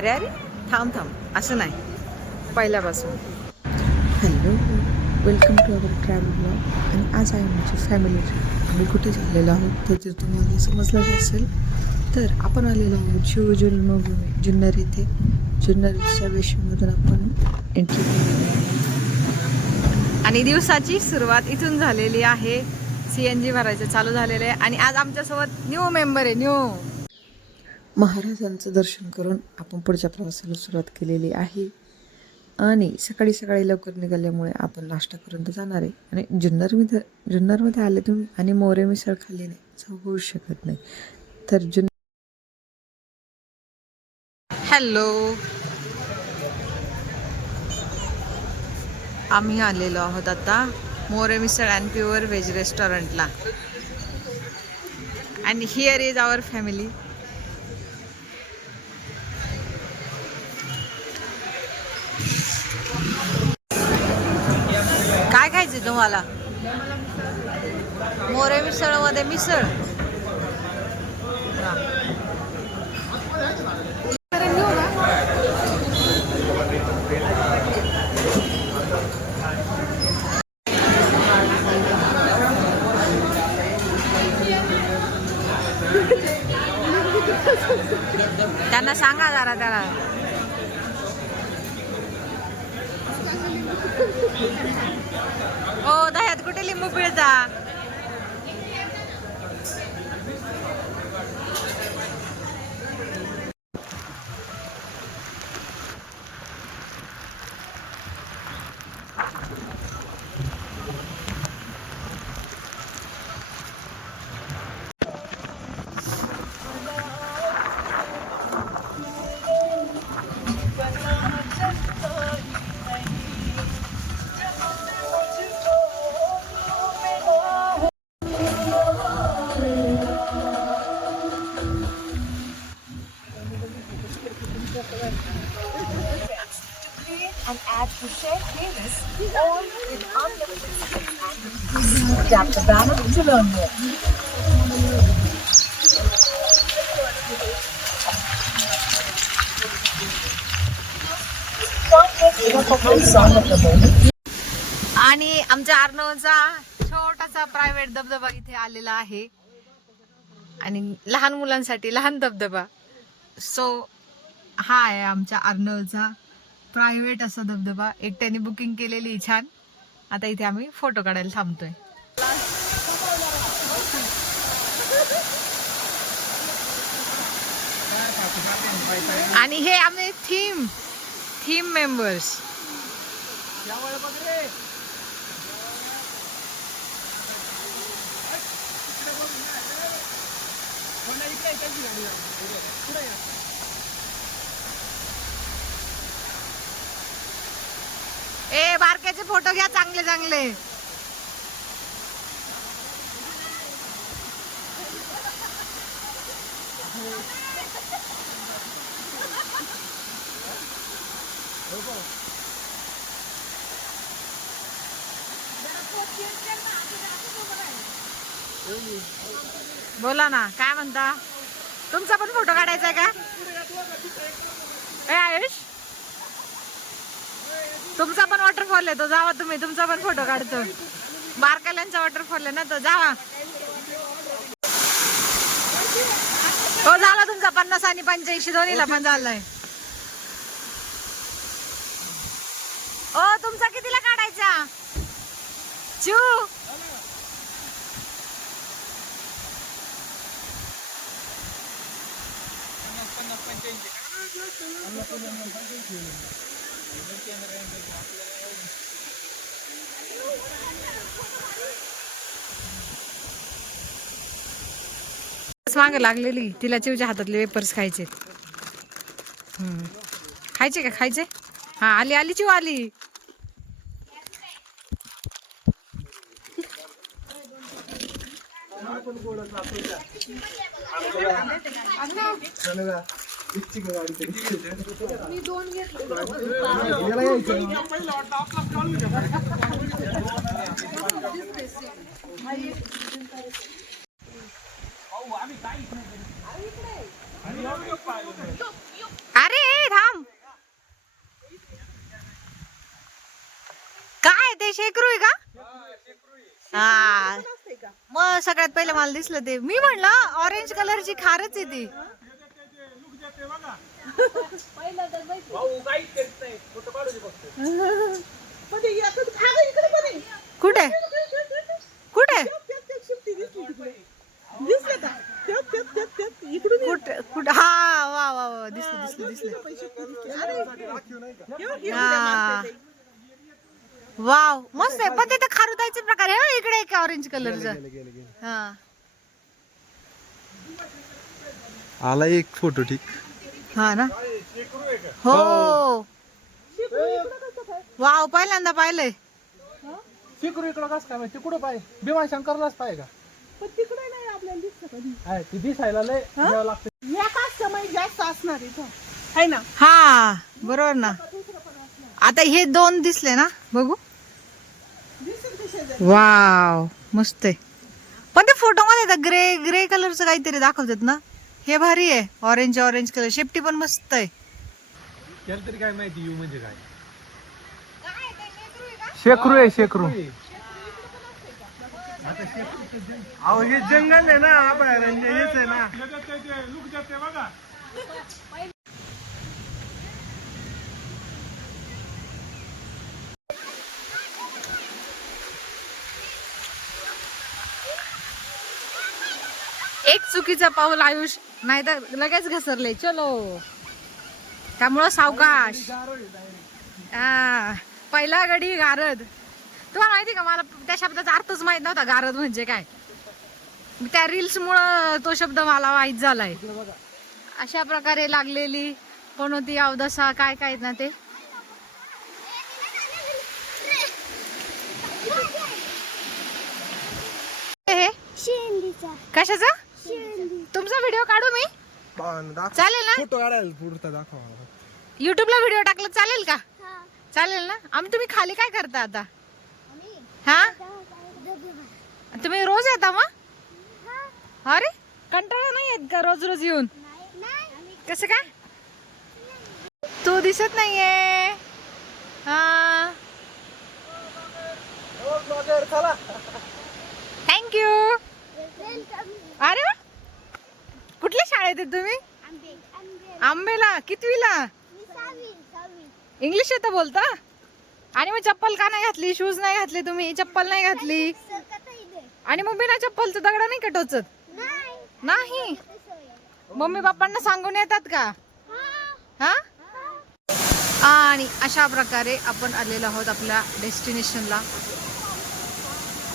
अरे अरे थांब थांब असं नाही पहिल्यापासून. Hello, welcome to our travel blog. आणि आज आहे माझी फॅमिली ट्रिप. आम्ही कुठे चाललेलो आहोत तर ते तुम्हाला समजलंच असेल. तर आपण आलेलो आहोत शिव जन्मभूमी जुन्नर येथे. जुन्नरच्या वेशीमधून आपण एंट्री केलेली आहे आणि दिवसाची सुरुवात इथून झालेली आहे. CNG भरायचं चालू झालेलं आहे आणि आज आमच्यासोबत न्यू मेंबर आहे. महाराजांचं दर्शन करून आपण पुढच्या प्रवासाला सुरुवात केलेली आहे. आणि सकाळी सकाळी लवकर निघाल्यामुळे आपण नाश्ता करून तर जाणार आहे. आणि जुन्नरमध्ये आले तुम्ही आणि मोरे मिसळ खाल्ली नाही असं होऊ शकत नाही. तर हॅलो, आम्ही आलेलो आहोत आता More misal and pure veg रेस्टॉरंटला. And here is our family. काय खायचं तुम्हाला? मोरे मिसळ मध्ये मिसळ. त्यांना सांगा जरा त्याला. ओ दह्यात कुठे लिंबू पिळता? And add to shared playlists all in unlimited and tap the banner to learn more. आणि आमच्या अर्णवचा छोटासा प्रायव्हेट धबधबा इथे आलेला आहे आणि लहान मुलांसाठी लहान धबधबा. सो हा आहे आमच्या अर्णवचा प्रायव्हेट असा धबधबा. एकट्याने बुकिंग केलेली छान. आता इथे आम्ही फोटो काढायला थांबतोय. आणि हे आम्ही थीम मेंबर्स. ए बारक्याचे फोटो घ्या चांगले चांगले. बोला ना, काय म्हणता? तुमचा पण फोटो काढायचा आहे का? ए आयुष, तुमचा पण वॉटरफॉल आहे तो जावा तुम्ही. तुमचा पण फोटो काढतो. बारकाल्यांचा वॉटरफॉल आहे ना तो जावा. तो झाला तुमचा 50 आणि 85 दोन्हीला पण झालाय. ओ तुमचा कितीला काढायचा? चू मागे लागलेली तिला चिवच्या हातातले वेपर्स खायचे. खायचे का खायचे? हा आली आली चिव आली. अरे ते शेकरू आहे का? हा मग सगळ्यात पहिले मला दिसलं ते. मी म्हणलं ऑरेंज कलरची खारच आहे ती. कुठे कुठे कुठे? हा वा वा वा दिसले दिसले दिसले. हा वाव मस्त आहे. पण ते तर खारुताईचे प्रकार आहे. इकडे एक ऑरेंज कलरचा. हा आला एक फोटो ठीक. हा ना हो वाव पहिल्यांदा पाहिलंय. शिकरू इकडं कसं काय माहिती कुठं पाय भीमाशंकरलाच पाय का? पण तिकडे नाही आपल्याला दिसतं कधी. आहे ती दिसायला लय द्यावं लागतं. एकाच समय जास्त असणार इथं आहे ना. हा बरोबर ना. आता हे दोन दिसले ना बघू. दिसेल ते शेजारी. वाव मस्त आहे. पण ते फोटो मध्ये ग्रे ग्रे कलरचं काहीतरी दाखवतात ना. हे भारी आहे. Orange orange colour. शेपटी पण मस्त आहे. त्याला तरी काय माहिती यू म्हणजे काय? शेकरू आहे शेकरू. अहो हे जंगल आहे ना अभयारण्य हेच आहे ना. एक चुकीचा पाऊल आयुष नाही तर लगेच घसरले. चलो त्यामुळं सावकाश. पहिला गडी गारद. तुम्हाला माहिती का मला त्या शब्दाचा अर्थच माहित नव्हता. गारद म्हणजे काय. त्या रील्स मुळे तो शब्द मला माहित झालाय. अशा प्रकारे लागलेली कोणती अवदसा काय काय ना ते. कशाचा तुमचा व्हिडिओ काढू मी? चालेल ना? फोटो काढायला पुढचा दाखवा. युट्यूबला व्हिडिओ टाकला चालेल का? चालेल ना. तुम्ही खाली काय करता आता? हा तुम्ही रोज येता मग? अरे कंटाळा नाही येत का रोज रोज येऊन? कसं काय? तू दिसत नाहीये. हा थँक्यू. अरे वा. कुठल्या शाळेत आहे तुम्ही? आंबेला. कितवीला? इंग्लिश येतं बोलता? आणि मग चप्पल का नाही घातली? शूज नाही घातले तुम्ही? चप्पल नाही घातली आणि मग बिना चप्पलचं दगड नाही का टोचत? नाही. मम्मी पप्पांना सांगून येतात का? हा. आणि अशा प्रकारे आपण आलेलो आहोत आपल्या डेस्टिनेशनला.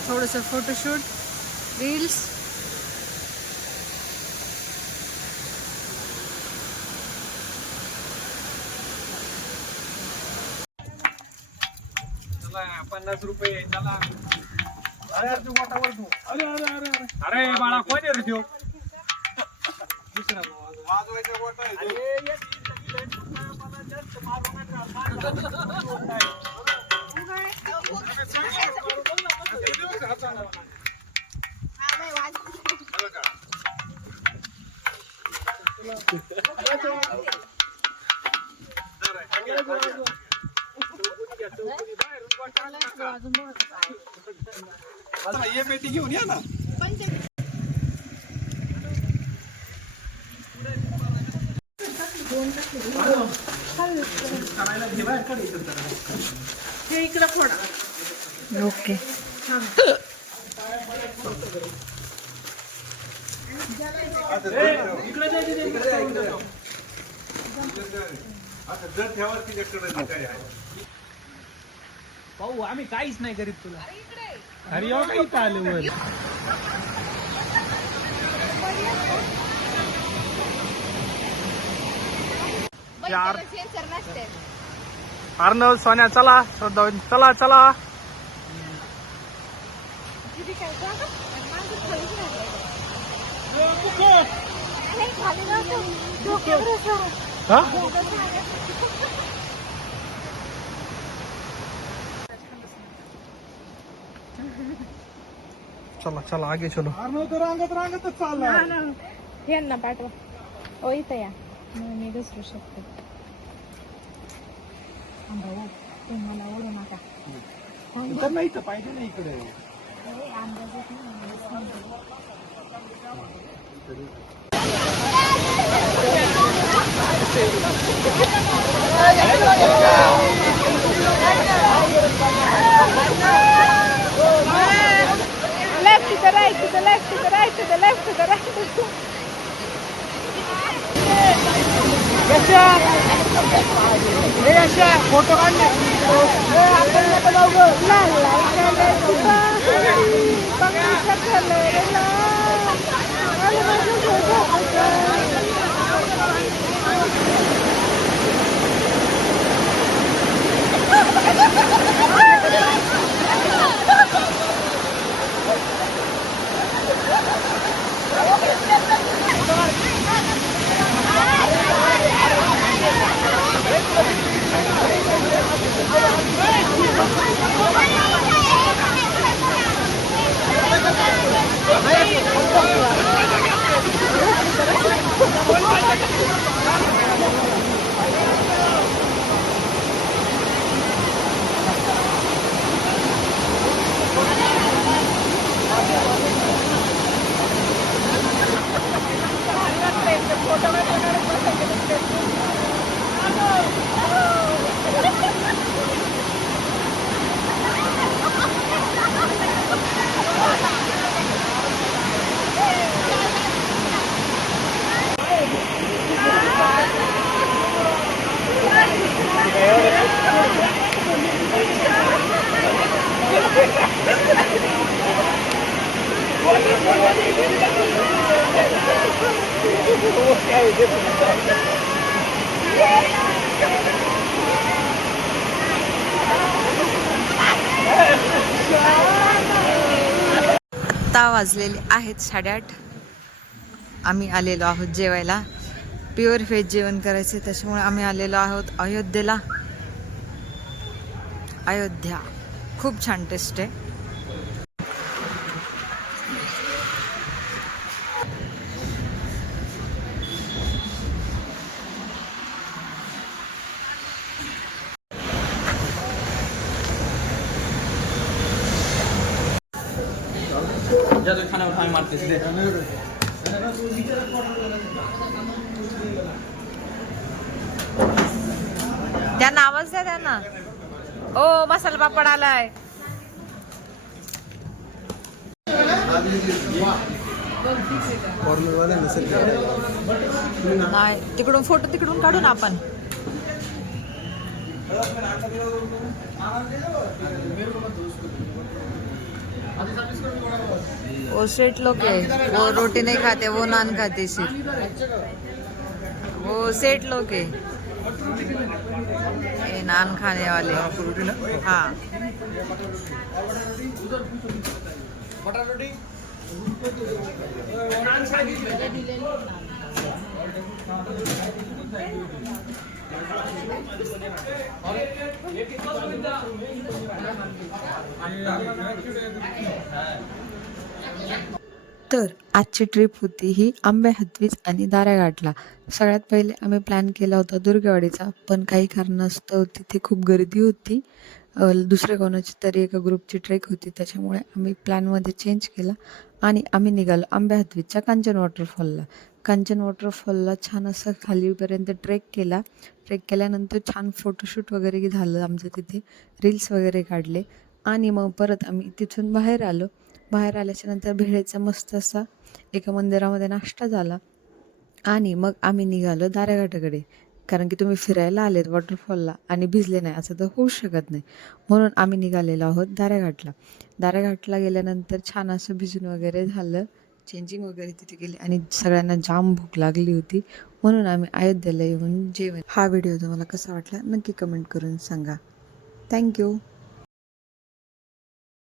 थोडंसं फोटोशूट रील्स. ₹50 चला. अरे अरे अरे अरे अरे अरे बाळा कोण आहे रे त्यो? दुसरा वाजवायचा गोटा आहे. ये पेटी घेऊन या ना. हे इकडे फोडा. ओके. भाऊ आम्ही काहीच नाही करीत तुला. अरे येऊ काही आले वर. अर्णव सोन्या चला. श्रद्धा चला चला. चला चला आगे चलो. अर्णव तर रांगतच चालला. यांना पाठवा. ओ इथं या. मी घसरू शकते. भाऊ तुम्हाला ओढू नका. तर नाही तर पाहिजे ना इकडे. Left to the right, to the left, to the right, to the left, to the right. Photo काढले. लाल लाल कलरचा पंखाचा कलर लाल. आत्ता वाजलेले आहेत 8:30. आम्ही आलेलो आहोत जेवायला. प्युअर व्हेज जेवण करायचे, त्याच्यामुळे आम्ही आलेलो आहोत अयोध्येला. अयोध्या खूप छान टेस्ट आहे. खाना उठाए मारते सीधे. त्यांना आवाज द्या त्यांना. ओ मसाला पापड आलाय. नाही तिकडून फोटो तिकडून काढू ना आपण. वो सेठ लोग है, वो रोटी नहीं खाते, वो नान खाते सिर्फ. वो सेठ लोग है, ये नान खाने वाले. हाँ बटर रोटी. तर आजची ट्रिप होती ही आंबे हातवीज आणि दाराघाटला. सगळ्यात पहिले आम्ही प्लॅन केला होता दुर्गेवाडीचा, पण काही कारणास्तव तिथे खूप गर्दी होती. दुसऱ्या कोणाची तरी एका ग्रुपची ट्रेक होती, त्याच्यामुळे आम्ही प्लॅनमध्ये चेंज केला आणि आम्ही निघालो आंबे हातवीजच्या कांचन वॉटरफॉलला. कांचन वॉटरफॉलला छान असं खालीपर्यंत ट्रेक केला. ट्रेक केल्यानंतर छान फोटोशूट वगैरे झालं आमचं तिथे, रील्स वगैरे काढले आणि मग परत आम्ही तिथून बाहेर आलो. बाहेर आल्याच्या नंतर भेळेचा मस्त असा एका मंदिरामध्ये नाश्ता झाला आणि मग आम्ही निघालो दाराघाटाकडे. कारण की तुम्ही फिरायला आलेत वॉटरफॉलला आणि भिजले नाही असं तर होऊच शकत नाही, म्हणून आम्ही निघालेलो आहोत दाराघाटला. दाराघाटला गेल्यानंतर छान असं भिजून वगैरे झालं, चेंजिंग वगैरे तिथे केली आणि सगळ्यांना जाम भूक लागली होती, म्हणून आम्ही अयोध्येला येऊन जेवण. हा व्हिडिओ तुम्हाला कसा वाटला नक्की कमेंट करून सांगा. थँक्यू.